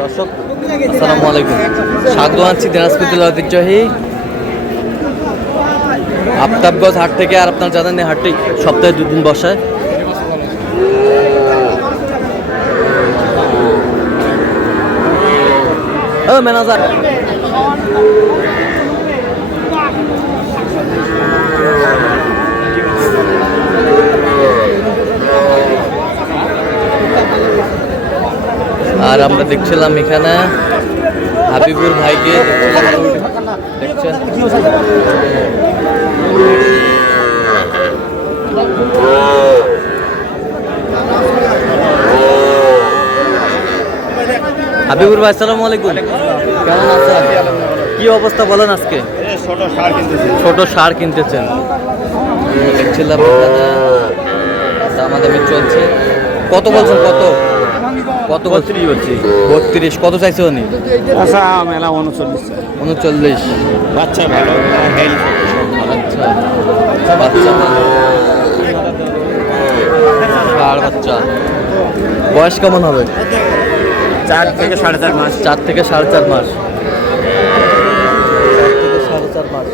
দর্শক আসসালামু আলাইকুম, স্বাগত জানাচ্ছি দিনাজপুর জেলার ঐতিহ্যবাহী আফতাবগঞ্জ হাট থেকে। আর আপনারা জানেন এই হাটটি সপ্তাহে 2 দিন বসে। ম্যানেজার আর আমরা দেখছিলাম এখানে হাবিবুর ভাইকে দেখছেন। হাবিবুর ভাই আসসালামু আলাইকুম, কেমন আছেন? কি অবস্থা বলেন আজকে? ছোট সার কিনতেছেন, দেখছিলাম দামাদামি চলছে। কত বলছেন? কত 32 বলছি। 32 কত চাইছে উনি? মেলা 39। বাচ্চা ভালো, আচ্ছা বাচ্চা ষাঁড় বাচ্চা। বয়স কেমন হবে? 4 থেকে 4.5 মাস। 4 থেকে 4.5 মাস। 4 থেকে 4.5 মাস।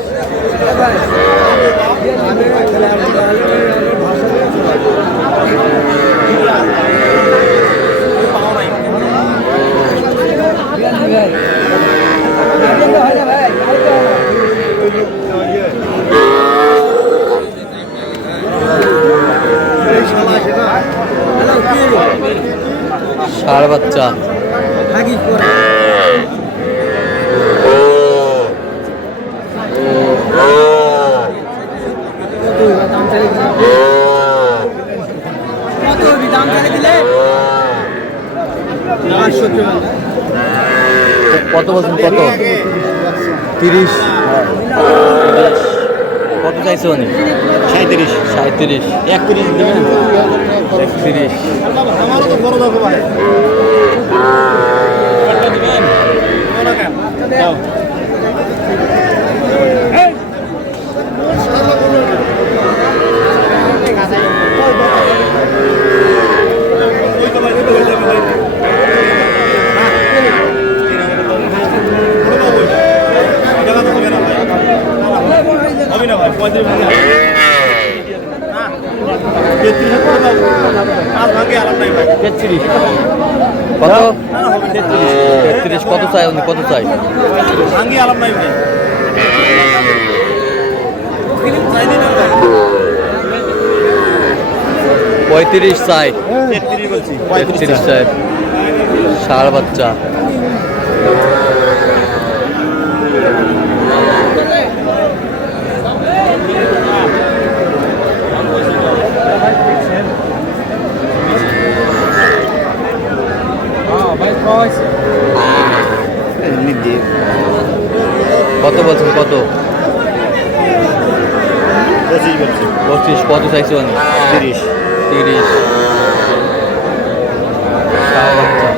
ষাঁড় বাচ্চা। কত বলছেন? কত? 30। কত চাইছে উনি? 37। 37। 31 দেবেন? 31। আমারও তো বড় দেখো ভাই। দাও। কত? 33। কত চাই উনি? কত চাই? 35 চাই। 33 চাই। ষাঁড় বাচ্চা। কত বলছেন? কত? 25। কত চাইছে উনি? 30। ষাঁড় বাচ্চা।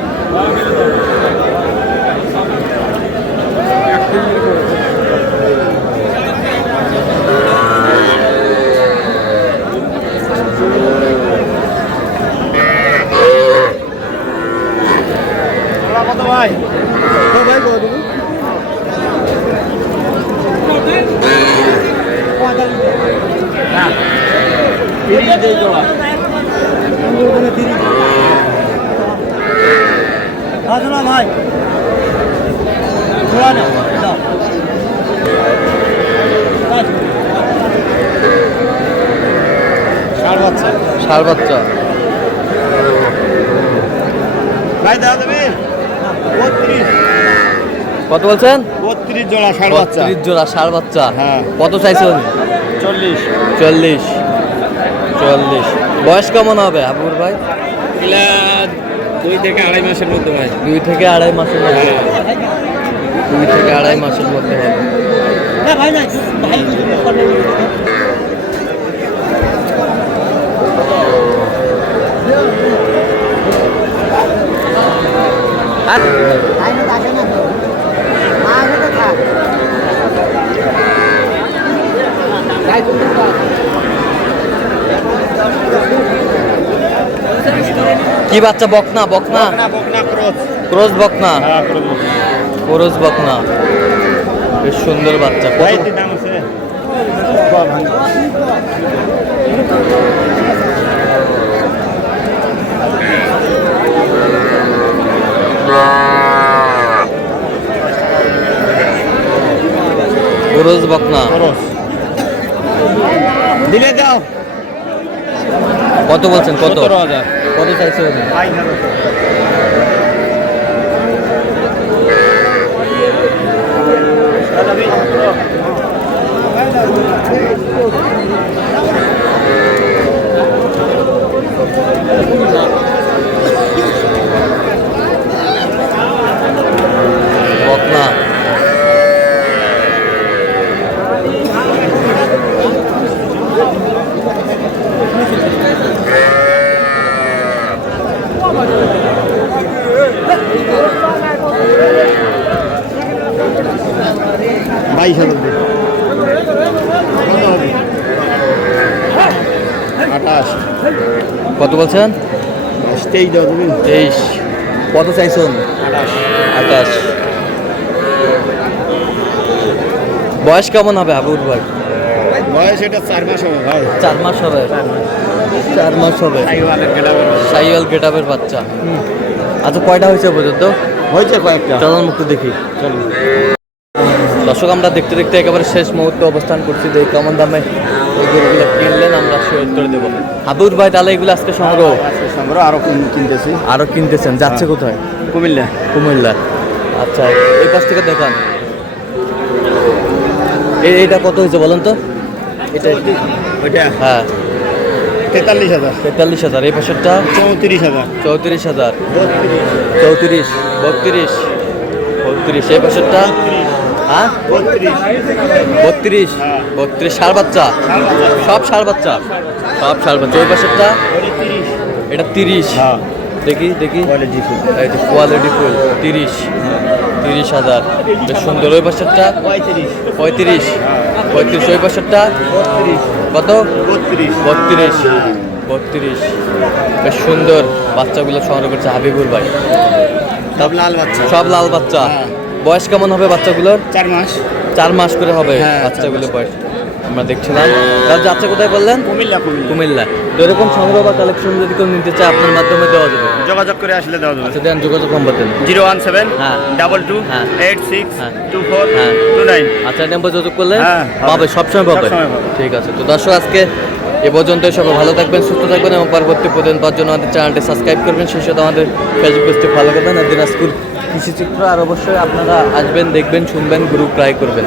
ভাই ষাঁড় বাচ্চা। ভাই দাও তুমি 32। কত বলছেন? 32 জোড়া ষাঁড় বাচ্চা। 32 জোড়া ষাঁড় বাচ্চা। হ্যাঁ। কত চাইছে উনি? 40। বয়স কেমন হবে হাবিবুর ভাই? 2 থেকে 2.5 মাসের মধ্যে ভাই। 2 থেকে 2.5 মাসের মধ্যে। 2 থেকে 2.5 মাসের মধ্যে হবে। কি বাচ্চা? বকনা বকনা ক্রস বকনা। ক্রস বকনা, বেশ সুন্দর বাচ্চা। ক্রস বকনা দিলে দাও। কত বলছেন? কত 17,000। কত চাইছে উনি? বকনা কত বলছেন? 23। কত চাইছেন? 28। বয়স কেমন হবে হাবিবুর ভাই? বয়স এটা 4 মাস হবে ভাই। 4 মাস হবে। 4 মাস হবে। সাইওয়াল গেটাবের বাচ্চা। আচ্ছা, কয়টা হয়েছে পর্যন্ত? হয়েছে কয়েকটা। চলুন একটু দেখি। দর্শক, আমরা দেখতে দেখতে একেবারে শেষ মুহূর্তে অবস্থান করছি। যে কেমন দামে এই গরুগুলো কিনলেন আমরা সে উত্তর দেবো। হাবিবুর ভাই, তাহলে এগুলো আজকে সংগ্রহ? আরো কিনতেছি। আরো কিনতেছেন? যাচ্ছে কোথায়? কুমিল্লা। কুমিল্লা। আচ্ছা, এই পাশ থেকে দেখান। এইটা কত হয়েছে বলেন তো? এটা ওইটা হ্যাঁ 43,000। 43,000। এই পাশেরটা 34,000। 34,000। 34, 32, 32। এই পাশেরটা হ্যাঁ 32, 32। ষাঁড় বাচ্চা? সব ষাঁড় বাচ্চা? সব ষাঁড় বাচ্চা। ওই পাশেরটা এটা 30। দেখি দেখি, কোয়ালিটি ফুল। 30,000। বেশ সুন্দর। ওই পাশেরটা 35, 35। ওই পাশেরটা কত? 32, 32। বেশ সুন্দর বাচ্চাগুলো সংগ্রহ করছে হাবিবুর ভাই। সব লাল বাচ্চা। সব লাল বাচ্চা। বয়স কেমন হবে বাচ্চাগুলোর? 4 মাস। 4 মাস করে হবে হ্যাঁ, বাচ্চাগুলো বয়স। আমরা দেখছিলাম। তাহলে যাচ্ছে কোথায় বললেন? কুমিল্লা। কুমিল্লা। তো এরকম সংগ্রহ বা কালেকশন যদি কেউ নিতে চায় আপনার মাধ্যমে দেওয়া যাবে? যোগাযোগ করে আসলে দেওয়া যাবে। আচ্ছা, দেন যোগাযোগ নাম্বার দেন। 017 হ্যাঁ। 22 হ্যাঁ। 86 হ্যাঁ। 24 হ্যাঁ। 29। আচ্ছা, নাম্বার যোগাযোগ করলে হ্যাঁ, পাবে, সবসময় পাবে। সবসময় পাবে। ঠিক আছে। তো দর্শক, আজকে এ পর্যন্ত। সবাই ভালো থাকবেন, সুস্থ থাকবেন এবং পরবর্তী প্রতিদিন পাওয়ার জন্য আমাদের চ্যানেলটি সাবস্ক্রাইব করবেন। সেই সাথে আমাদের ফেসবুক পেজটি ফলো করবেন। আর দিনাজপুর কৃষিচিত্র। আর অবশ্যই আপনারা আসবেন, দেখবেন, শুনবেন, গ্রুপ ট্রাই করবেন।